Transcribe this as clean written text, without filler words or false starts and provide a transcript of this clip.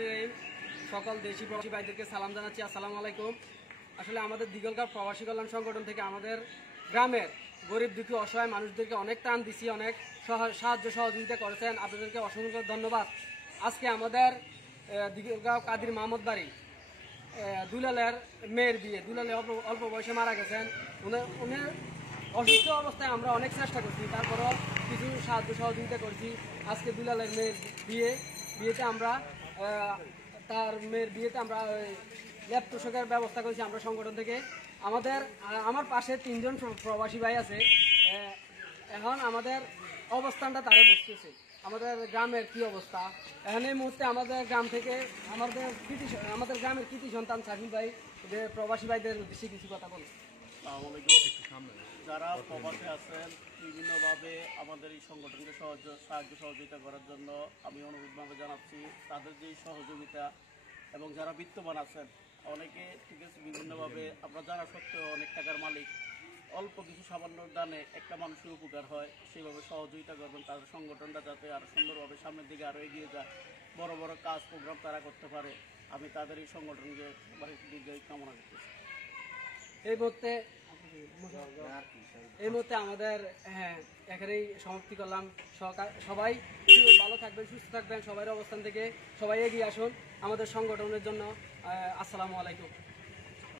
রহিম। সকল দেশি প্রবাসী ভাইদেরকে সালাম জানাচ্ছি, আসসালামু আলাইকুম। আসলে আমাদের দিগলগাঁও প্রবাসী কল্যাণ সংগঠন থেকে আমাদের গ্রামের গরিব দুঃখী অসহায় মানুষদেরকে অনেক টান দিছি, অনেক সাহায্য সহযোগিতা করেছেন, আপনাদেরকে অসংখ্য ধন্যবাদ। আজকে আমাদের দিগলগাঁও কাদির মাহমুদ বাড়ি দুলালের মেয়ের বিয়ে। দুলালে অল্প বয়সে মারা গেছেন। উনি অসুস্থ অবস্থায় আমরা অনেক চেষ্টা করছি, তারপরও কিছু সাহায্য সহযোগিতা করছি। আজকে দুলালের মেয়ের বিয়েতে আমরা তার মেয়ের বিয়েতে আমরা ল্যাব তোষকের ব্যবস্থা করেছি আমরা সংগঠন থেকে। আমার পাশে 3 জন প্রবাসী ভাই আছে। এখন আমাদের অবস্থানটা তারা বুঝতেছে আমাদের গ্রামের কি অবস্থা। এখন এই মুহূর্তে আমাদের গ্রাম থেকে আমাদের গ্রামের কৃতি সন্তান সাকিব ভাই প্রবাসী ভাইদের উদ্দেশ্যে কিছু কথা বলুন। যারা প্রবাসে আছেন, বিভিন্নভাবে আমাদের এই সংগঠনকে সাহায্য সহযোগিতা করার জন্য আমি অনুরোধভাবে জানাচ্ছি। তাদের যে সহযোগিতা এবং যারা বিত্তবান আছেন, অনেকে ঠিক আছে বিভিন্নভাবে আমরা জানা সত্ত্বেও অনেক টাকার মালিক, অল্প কিছু সামান্য দানে একটা মানুষের উপকার হয়, সেইভাবে সহযোগিতা করবেন। তাদের সংগঠনটা যাতে আরও সুন্দরভাবে সামনের দিকে আরও এগিয়ে যায়, বড় বড় কাজ প্রোগ্রাম তারা করতে পারে, আমি তাদের এই সংগঠনকে দীর্ঘায়ু কামনা করতেছি। এই মুহূর্তে আমাদের এখানেই সমাপ্তি করলাম। সবাই ভালো থাকবেন, সুস্থ থাকবেন, সবাই অবস্থান থেকে সবাই এগিয়ে আসুন আমাদের সংগঠনের জন্য। আসসালামু আলাইকুম।